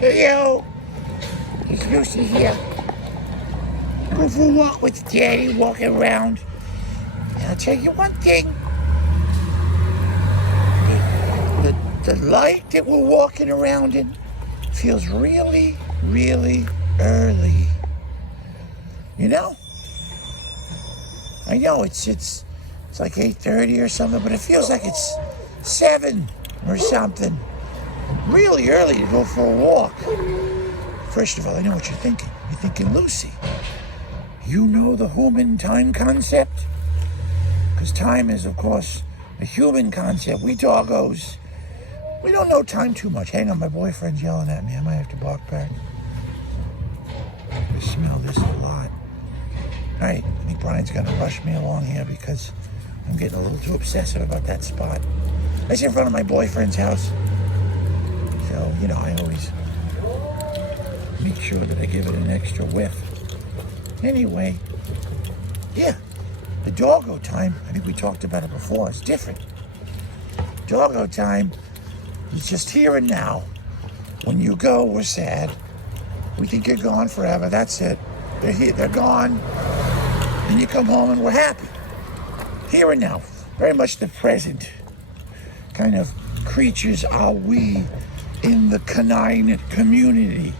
Hey, yo, it's Lucy here. Go for a walk with Daddy, walking around. And I'll tell you one thing. The light that we're walking around in feels really, really early. You know? I know it's like 8:30 or something, but it feels like it's 7 or something. Really early to go for a walk. First of all, I know what you're thinking. You're thinking, Lucy, you know the human time concept? Because time is, of course, a human concept. We doggos, we don't know time too much. Hang on, my boyfriend's yelling at me. I might have to bark back. I smell this a lot. All right, I think Brian's going to rush me along here because I'm getting a little too obsessive about that spot. It's in front of my boyfriend's house. So, you know, I always make sure that I give it an extra whiff. Anyway, yeah, the doggo time, I think we talked about it before, it's different. Doggo time is just here and now. When you go, we're sad. We think you're gone forever, that's it. They're here, they're gone. And you come home and we're happy. Here and now, very much the present kind of creatures are we in the canine community.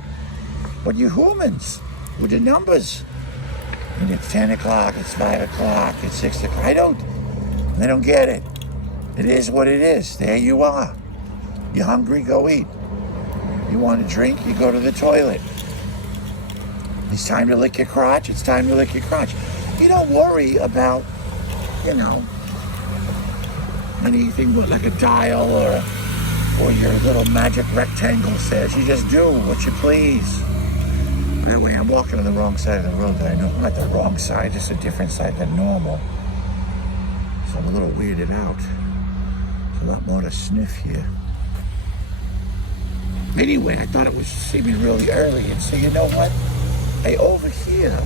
But you humans, with the numbers, and it's 10 o'clock, it's 5 o'clock, it's 6 o'clock. I don't get it. It is what it is. There you are. You're hungry, go eat. You want a drink, you go to the toilet. It's time to lick your crotch, it's time to lick your crotch. You don't worry about, you know, anything but like a dial or your little magic rectangle says. You just do what you please. By the way, I'm walking on the wrong side of the road. I know, not the wrong side, just a different side than normal. So I'm a little weirded out. There's a lot more to sniff here. Anyway, I thought it was seeming really early, and so you know what? I overhear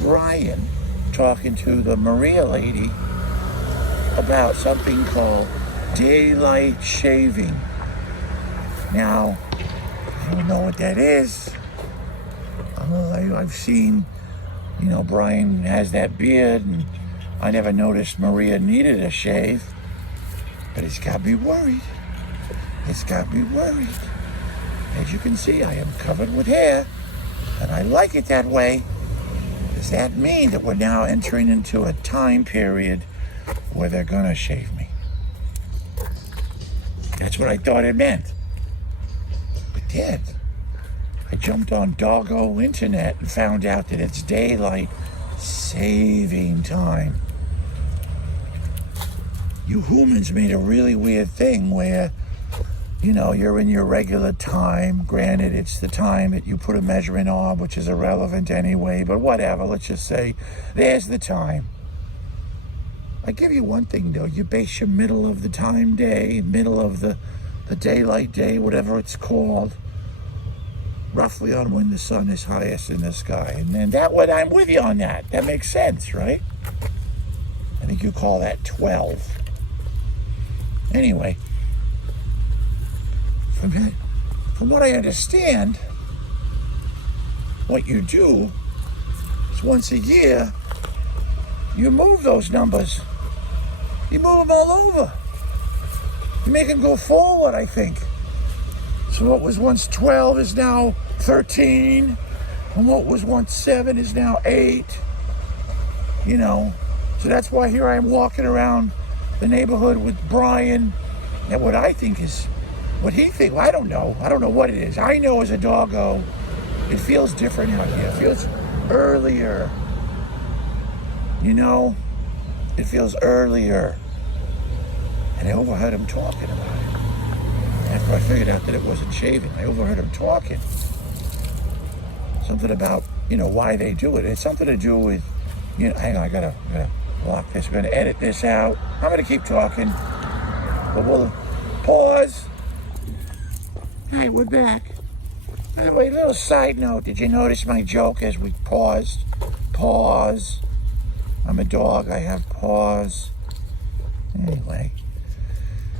Brian talking to the Maria lady about something called daylight shaving. Now, I don't know what that is. I've seen, you know, Brian has that beard, and I never noticed Maria needed a shave. But it's got me worried. It's got me worried. As you can see, I am covered with hair, and I like it that way. Does that mean that we're now entering into a time period where they're gonna shave me? That's what I thought it meant. But then, I jumped on doggo internet and found out that it's daylight saving time. You humans made a really weird thing where, you know, you're in your regular time. Granted, it's the time that you put a measurement on, which is irrelevant anyway, but whatever, let's just say, there's the time. I give you one thing, though. You base your middle of the time day, middle of the daylight day, whatever it's called, roughly on when the sun is highest in the sky. And then that one, I'm with you on that. That makes sense, right? I think you call that 12. Anyway, from what I understand, what you do is once a year, you move those numbers. You move them all over. You make them go forward, I think. So what was once 12 is now 13. And what was once 7 is now 8. You know, so that's why here I am walking around the neighborhood with Brian. And what I think is, what he thinks, well, I don't know. I don't know what it is. I know as a doggo, it feels different out here. It feels earlier. You know, it feels earlier. And I overheard him talking about it. After I figured out that it wasn't shaving, I overheard him talking. Something about, you know, why they do it. It's something to do with, you know, hang on, I gotta lock this. We're gonna edit this out. I'm gonna keep talking, but we'll pause. All right, we're back. By the way, little side note, did you notice my joke as we paused? Pause. I'm a dog, I have paws. Anyway.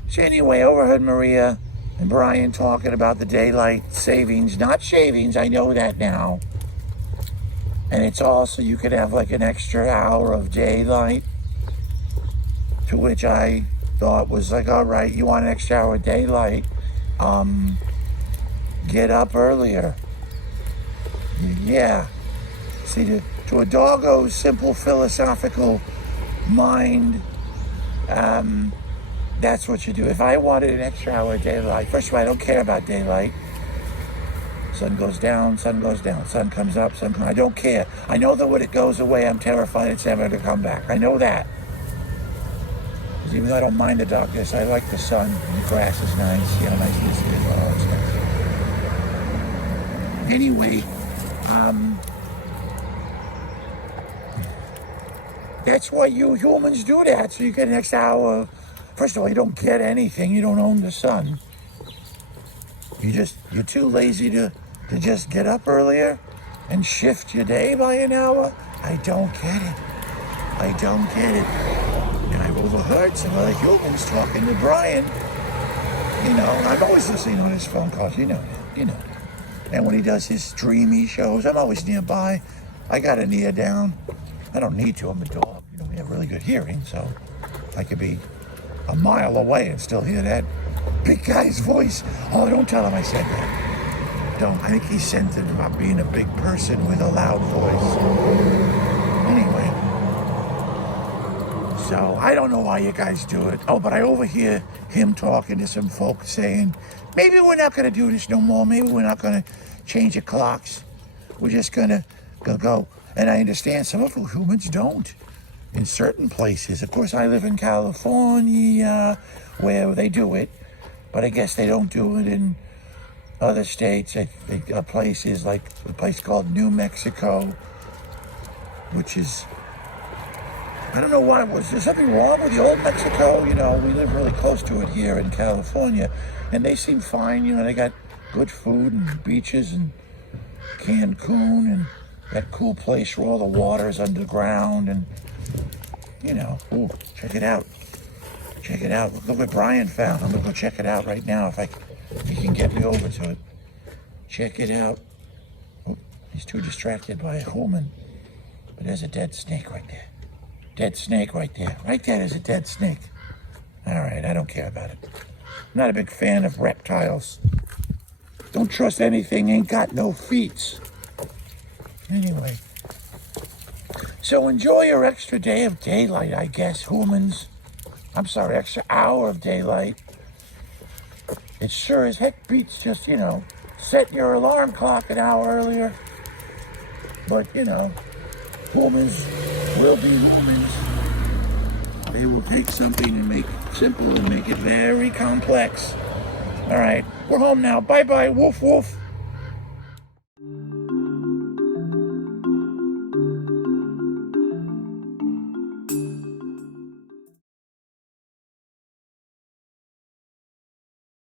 So anyway, overheard Maria And Brian talking about the daylight savings, not shavings, I know that now. And it's also, you could have like an extra hour of daylight, to which I thought was like, all right, you want an extra hour of daylight, get up earlier. Yeah. See, to a doggo's simple philosophical mind, that's what you do. If I wanted an extra hour of daylight, first of all, I don't care about daylight. Sun goes down, sun goes down. Sun comes up, sun comes down. I don't care. I know that when it goes away, I'm terrified it's never going to come back. I know that. Because even though I don't mind the darkness, I like the sun. And the grass is nice. You know, nice this is all that stuff. Anyway, that's why you humans do that. So you get an extra hour. First of all, you don't get anything. You don't own the sun. You're too lazy to just get up earlier and shift your day by an hour. I don't get it. I don't get it. And I've overheard some other humans talking to Brian. You know, I'm always listening on his phone calls. You know that. You know that. And when he does his streamy shows, I'm always nearby. I got an ear down. I don't need to. I'm a dog. You know, we have really good hearing, so I could be a mile away and still hear that big guy's voice. Oh, don't tell him I said that. Don't. I think he's sensitive about being a big person with a loud voice. Anyway. So, I don't know why you guys do it. Oh, but I overhear him talking to some folks saying, maybe we're not going to do this no more. Maybe we're not going to change the clocks. We're just going to go. And I understand some of the humans don't. In certain places. Of course, I live in California, where they do it. But I guess they don't do it in other states. I think places like a place called New Mexico, which is, I don't know what it was. There's something wrong with the old Mexico. You know, we live really close to it here in California. And they seem fine. You know, they got good food and beaches and Cancun and that cool place where all the water is underground. And, you know, ooh, check it out. Check it out. Look what Brian found. I'm going to go check it out right now if he can get me over to it. Check it out. Oh, he's too distracted by a human. But there's a dead snake right there. Dead snake right there. Right there is a dead snake. All right, I don't care about it. I'm not a big fan of reptiles. Don't trust anything ain't got no feet. Anyway. So enjoy your extra day of daylight, I guess, humans. I'm sorry, extra hour of daylight. It sure as heck beats just, you know, set your alarm clock an hour earlier. But, you know, humans will be humans. They will take something and make it simple and make it very complex. All right, we're home now. Bye-bye, woof, woof.